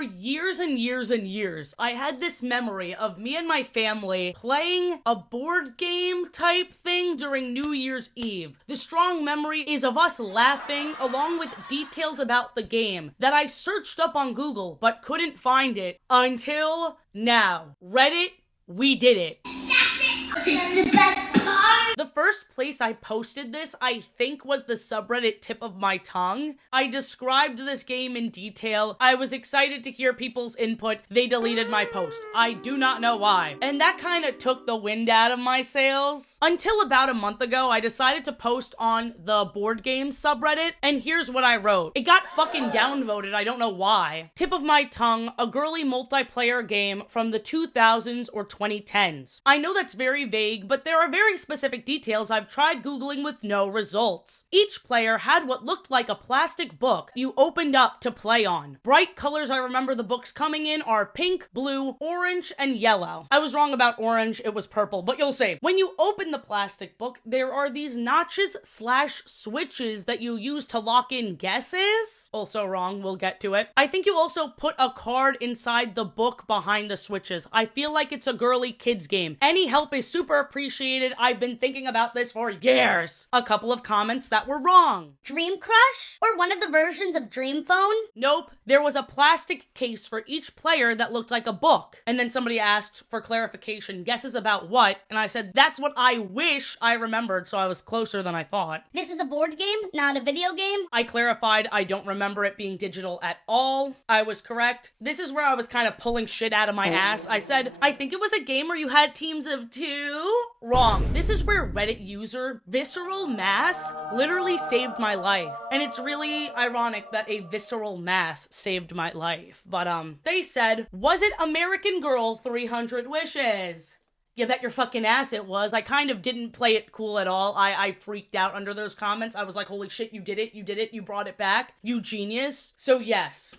For years and years and years, I had this memory of me and my family playing a board game type thing during New Year's Eve. The strong memory is of us laughing along with details about the game that I searched up on Google but couldn't find it until now. Reddit, we did it. That's the best part. The first place I posted this, I think, was the subreddit Tip of My Tongue. I described this game in detail. I was excited to hear people's input. They deleted my post. I do not know why. And that kind of took the wind out of my sails. Until about a month ago, I decided to post on the board game subreddit, and here's what I wrote. It got fucking downvoted, I don't know why. Tip of My Tongue, a girly multiplayer game from the 2000s or 2010s. I know that's very vague, but there are very specific details I've tried Googling with no results. Each player had what looked like a plastic book you opened up to play on. Bright colors I remember the books coming in are pink, blue, orange, and yellow. I was wrong about orange, it was purple, but you'll see. When you open the plastic book, there are these notches / switches that you use to lock in guesses. Also wrong, we'll get to it. I think you also put a card inside the book behind the switches. I feel like it's a girly kids game. Any help is super appreciated. I've been thinking about this for years. A couple of comments that were wrong. Dream Crush? Or one of the versions of Dream Phone? Nope. There was a plastic case for each player that looked like a book. And then somebody asked for clarification, guesses about what? And I said, that's what I wish I remembered, so I was closer than I thought. This is a board game, not a video game? I clarified I don't remember it being digital at all. I was correct. This is where I was kind of pulling shit out of my ass. I said, I think it was a game where you had teams of 2. Wrong. This is where Reddit user Visceral Mass literally saved my life. And it's really ironic that a visceral mass saved my life. But they said, was it American Girl 300 Wishes? You bet your fucking ass it was. I kind of didn't play it cool at all. I freaked out under those comments. I was like, holy shit, you did it, you brought it back, you genius. So yes,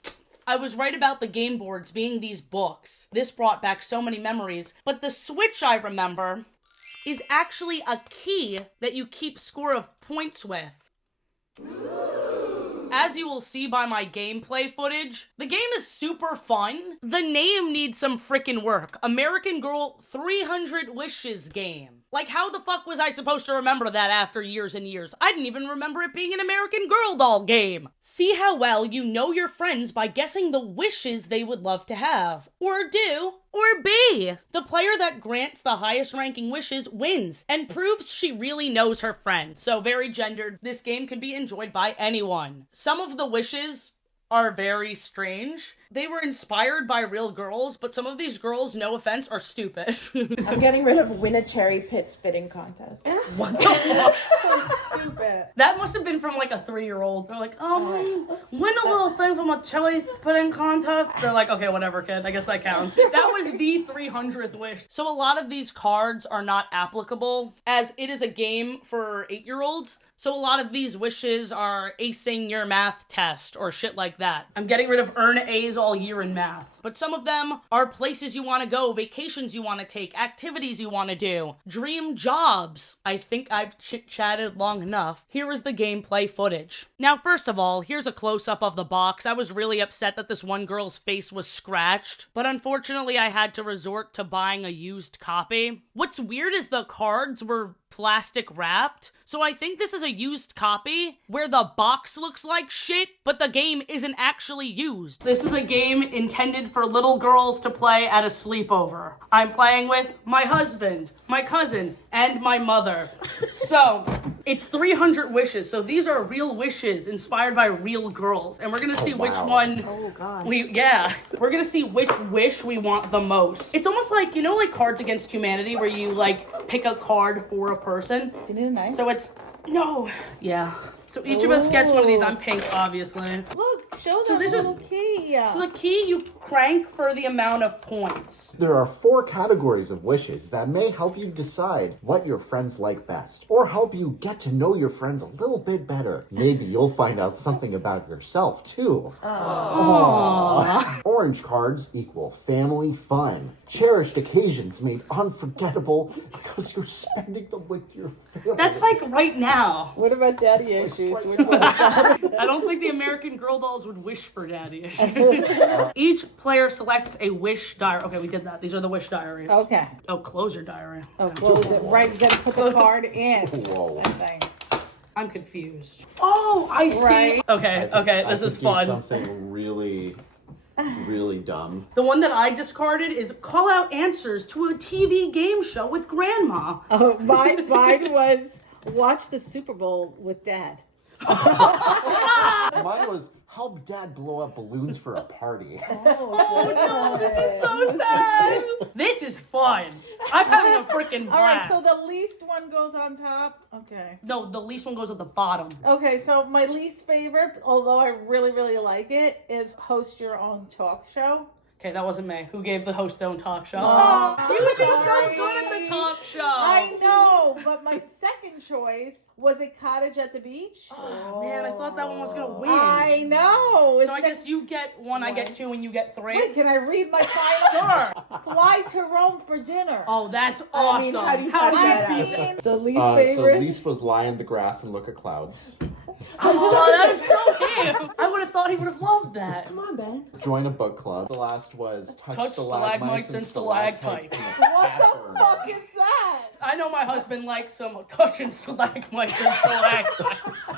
I was right about the game boards being these books. This brought back so many memories. But the switch I remember is actually a key that you keep score of points with. As you will see by my gameplay footage, the game is super fun. The name needs some frickin' work. American Girl 300 Wishes game. Like, how the fuck was I supposed to remember that after years and years? I didn't even remember it being an American Girl doll game. See how well you know your friends by guessing the wishes they would love to have, or do, or be. The player that grants the highest ranking wishes wins and proves she really knows her friend. So very gendered, this game can be enjoyed by anyone. Some of the wishes are very strange. They were inspired by real girls, but some of these girls, no offense, are stupid. I'm getting rid of win a cherry pit spitting contest. What the fuck? So stupid. That must have been from like a 3-year-old. They're like, win a that? little thing from a cherry spitting contest. They're like, okay, whatever, kid. I guess that counts. That was the 300th wish. So a lot of these cards are not applicable, as it is a game for 8-year-olds. So a lot of these wishes are acing your math test or shit like that. I'm getting rid of earn A's all year in math. But some of them are places you want to go, vacations you want to take, activities you want to do, dream jobs. I think I've chit-chatted long enough. Here is the gameplay footage. Now, first of all, here's a close-up of the box. I was really upset that this one girl's face was scratched, but unfortunately I had to resort to buying a used copy. What's weird is the cards were plastic wrapped, so I think this is a used copy where the box looks like shit, but the game isn't actually used. This is a game intended for little girls to play at a sleepover. I'm playing with my husband, my cousin, and my mother. So, it's 300 wishes, so these are real wishes inspired by real girls, and we're gonna see which one we're gonna see which wish we want the most. It's almost like, you know, like Cards Against Humanity, where you like pick a card for a person. You need a knife? So it's so each of us gets one of these. I'm pink, obviously. Look, show So them this the is- little key. So the key you crank for the amount of points. There are 4 categories of wishes that may help you decide what your friends like best, or help you get to know your friends a little bit better. Maybe you'll find out something about yourself, too. Aww. Or Orange cards equal family fun. Cherished occasions made unforgettable because you're spending them with your family. That's like right now. What about daddy It's issues? like- Which one is that? I don't think the American Girl dolls would wish for daddy issues. Each player selects a wish diary. Okay, we did that. These are the wish diaries. Okay. Oh, close your diary. Oh, close it. Right, you gotta put the card in. Whoa. That thing. I'm confused. Oh, I see. Right. Okay, I this is could do fun. something really dumb. The one that I discarded is call out answers to a TV game show with grandma. Oh, mine was watch the Super Bowl with Dad. Mine was help dad blow up balloons for a party. Oh no, this is so sad. This is fun. I'm having a freaking blast. All right, so the least one goes on top. Okay. No, the least one goes at the bottom. Okay, so my least favorite, although I really, really like it, is host your own talk show. Okay, that wasn't me. Who gave the host own talk show? Oh, you would be so sorry. good at the talk show. I know, but my second choice was a cottage at the beach. Oh, man, I thought that one was gonna win. I know. So I guess you get one, I get two, and you get three. Wait, can I read my final? Sure. Fly to Rome for dinner. Oh, that's I mean, awesome. how do you How find do you that beat out? that? The least So favorite. least was lie in the grass and look at clouds. Oh, that's so cute. I would have thought he would have loved that. Come on, Ben. Join a book club. The last was touch stalagmites and stalactites. in the What bathroom. the fuck is that? I know my husband likes some touching stalagmites and stalactites.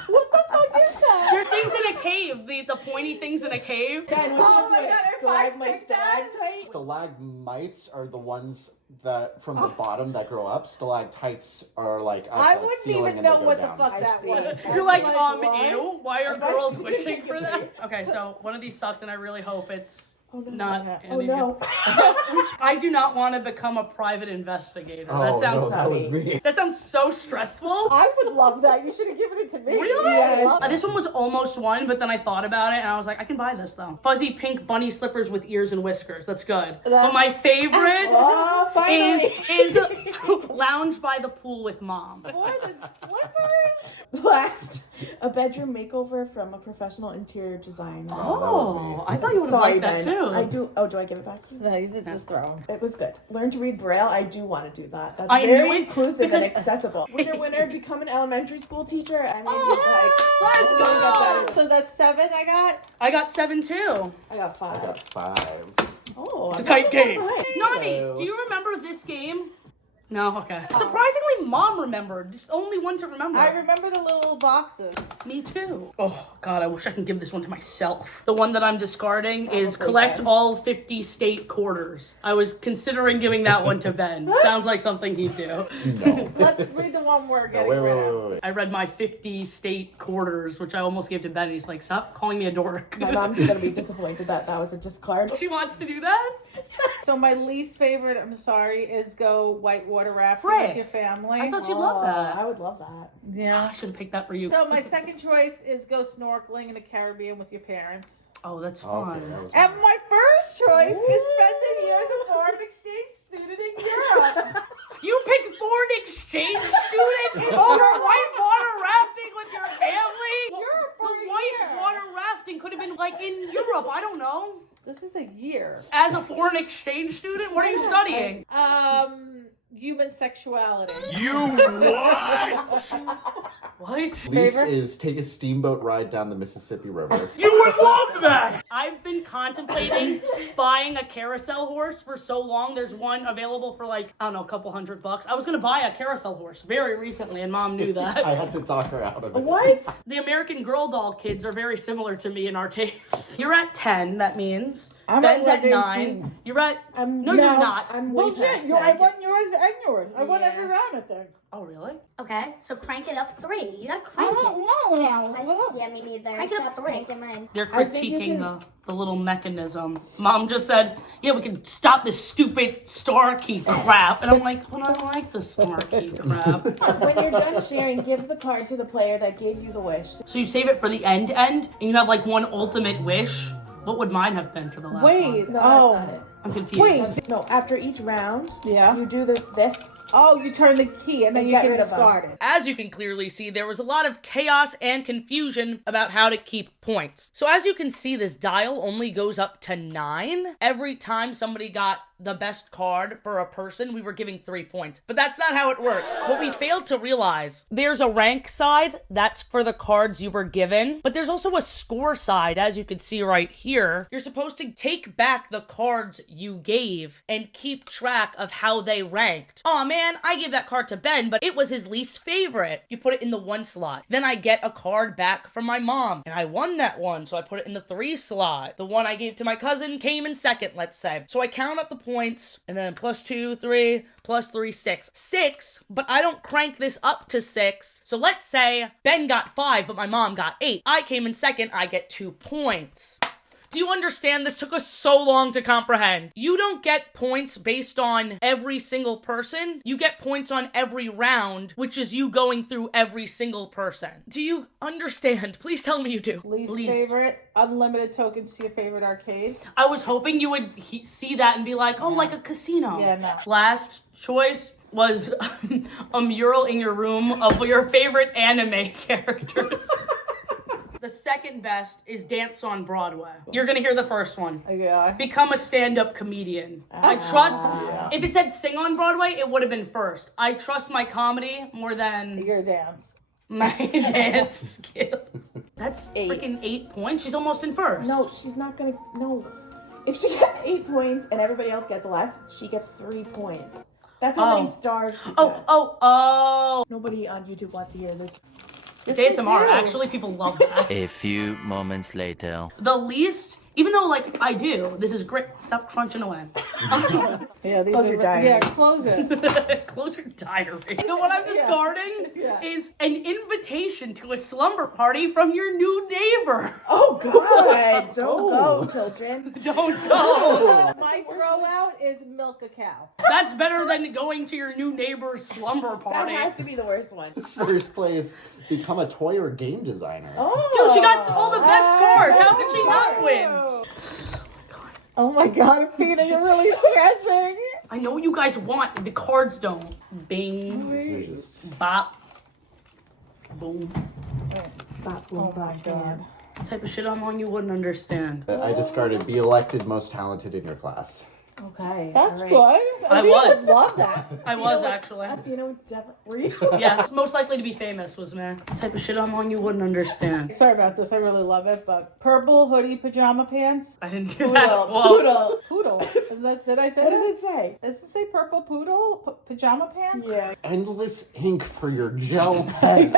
What the fuck is that? They're things in a cave. The pointy things in a cave. Ben, which Oh one's my which? God, if I Stalagmite, picked that- stalactite? Stalagmites are the ones that from the bottom that grow up. Stalactites are like up I the wouldn't ceiling even and they know go what the down. fuck I that see. was. You're like, what? ew. Why are That's why girls she wishing didn't for give that? me. Okay, so one of these sucked, and I really hope it's Oh, no. not. Oh, no. I do not want to become a private investigator. Oh, that sounds no, that was me. that sounds so stressful. I would love that. You should have given it to me. Really? Yes. This one was almost one, but then I thought about it and I was like, I can buy this though. Fuzzy pink bunny slippers with ears and whiskers. That's good. But my favorite Oh, finally. is lounge by the pool with mom. More than slippers? Last, a bedroom makeover from a professional interior designer. Oh, I thought you would have Sorry, liked that Ben. too. I do. Oh, do I give it back to you? No, you did just throw them. It was good. Learn to read Braille. I do want to do that. That's I very knew it, inclusive because- and accessible. Winner, become an elementary school teacher. I mean, Let's it's go. gonna get better than- So that's 7 I got? I got 7 too. I got 5. I got 5. Oh, It's a that's tight all game. right. Nani, do you remember this game? No, okay. Surprisingly, mom remembered. Only one to remember. I remember the little boxes. Me too. Oh, God, I wish I could give this one to myself. The one that I'm discarding is Probably collect Ben. all 50 state quarters. I was considering giving that one to Ben. Sounds like something he'd do. No. Let's read the one we're No, getting wait, rid wait, of. wait, wait. I read my 50 state quarters, which I almost gave to Ben. He's like, stop calling me a dork. My mom's gonna be disappointed that that was a discard. She wants to do that? So my least favorite, I'm sorry, is go whitewater rafting Frick. with your family. I thought you'd love that. I would love that. Yeah. I should have picked that for you. So my second choice is go snorkeling in the Caribbean with your parents. Oh, that's Okay, fun. that was And my first choice is spending years as a foreign exchange student in Europe. You picked foreign exchange student over whitewater rafting with your family? Europe for The a whitewater rafting could have been like in Europe. I don't know. This is a year. As a foreign exchange student, what are you studying? Human sexuality. What? Least Favorite? is take a steamboat ride down the Mississippi River. You would love that! I've been contemplating buying a carousel horse for so long. There's one available for like, I don't know, a couple $100. I was gonna buy a carousel horse very recently and mom knew that. I had to talk her out of it. What? The American Girl doll kids are very similar to me in our taste. You're at 10, that means. Ben's at 9. You're at... No, you're not. I'm way Well, yeah, past I that. won yours and yours. I won Yeah. every round, I think. Oh, really? Okay, so crank it up 3. You gotta crank it. know now. Yeah, me neither. Crank it up Stop 3. cranking mine. They're I think you critiquing can- the little mechanism. Mom just said, yeah, we can stop this stupid star key crap. And I'm like, well, I don't like the star key crap. When you're done sharing, give the card to the player that gave you the wish. So you save it for the end, and you have like one ultimate wish. What would mine have been for the last one? Wait, No, oh. that's not it. I'm confused. Wait. No, after each round, Yeah. you do this Oh, you turn the key and then And you get can rid of them. discard it. As you can clearly see, there was a lot of chaos and confusion about how to keep points. So as you can see, this dial only goes up to 9. Every time somebody got the best card for a person, we were giving 3 points. But that's not how it works. What we failed to realize, there's a rank side, that's for the cards you were given, but there's also a score side, as you can see right here. You're supposed to take back the cards you gave and keep track of how they ranked. Aw man, I gave that card to Ben, but it was his least favorite. You put it in the 1 slot. Then I get a card back from my mom, and I won that one, so I put it in the 3 slot. The one I gave to my cousin came in second, let's say. So I count up the points, and then +2, 3, +3, 6. 6, but I don't crank this up to 6. So let's say Ben got 5, but my mom got 8. I came in second, I get 2 points. Do you understand? This took us so long to comprehend. You don't get points based on every single person. You get points on every round, which is you going through every single person. Do you understand? Please tell me you do. Least favorite, unlimited tokens to your favorite arcade. I was hoping you would see that and be like, oh, like a casino. Yeah, no. Last choice was a mural in your room of your favorite anime characters. The second best is Dance on Broadway. You're gonna hear the first one. Yeah. Become a stand-up comedian. I trust, if it said sing on Broadway, it would have been first. I trust my comedy more than Your dance. my dance skills. That's 8. freaking 8 points. She's almost in first. No, she's not gonna. No. If she gets 8 points and everybody else gets less, she gets 3 points. That's how many stars she says. Oh. Nobody on YouTube wants to hear this. It's Yes, they ASMR. do. Actually, people love that. A few moments later. The least, even though, like, I do, this is great. Stop crunching away. Yeah, these Close are your diary. Yeah, close it. Close your diary. So what I'm discarding is an invitation to a slumber party from your new neighbor. Oh, God. Don't go, children. Don't go. My throw out is milk a cow. That's better than going to your new neighbor's slumber That party. has to be the worst one. First place, become a toy or game designer. Oh. Dude, she got all the best cards. How could she not win? Oh my god, Athena, you're really stretching. I know what you guys want. The cards don't. Bing. These are just... Bop. Boom. Oh, my God. The type of shit I'm on you wouldn't understand. I discarded be elected most talented in your class. Okay. That's all good. right. I Athena was. would love that. I was actually. You know, definitely. Were you? Yeah, most likely to be famous was me. The type of shit I'm on you wouldn't understand. Sorry about this, I really love it, but purple hoodie pajama pants. I didn't do that. Poodle. Whoa. Poodle. Poodle. Did I say What that? does it say? Does it say purple poodle pajama pants? Yeah. Endless ink for your gel pen.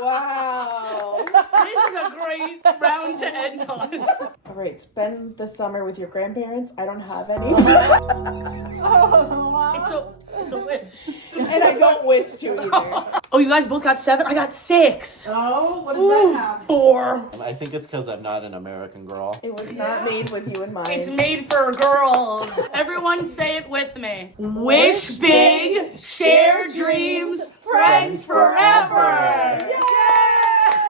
Wow. This is a great round to end on. All right, spend the summer with your grandparents. I don't have any. Oh, wow. It's a wish. And I don't wish to either. Oh, you guys both got 7? I got 6. Oh, what does that have? 4. I think it's because I'm not an American girl. It was not made with you in mind. It's made for girls. Everyone say it with me. Wish big, share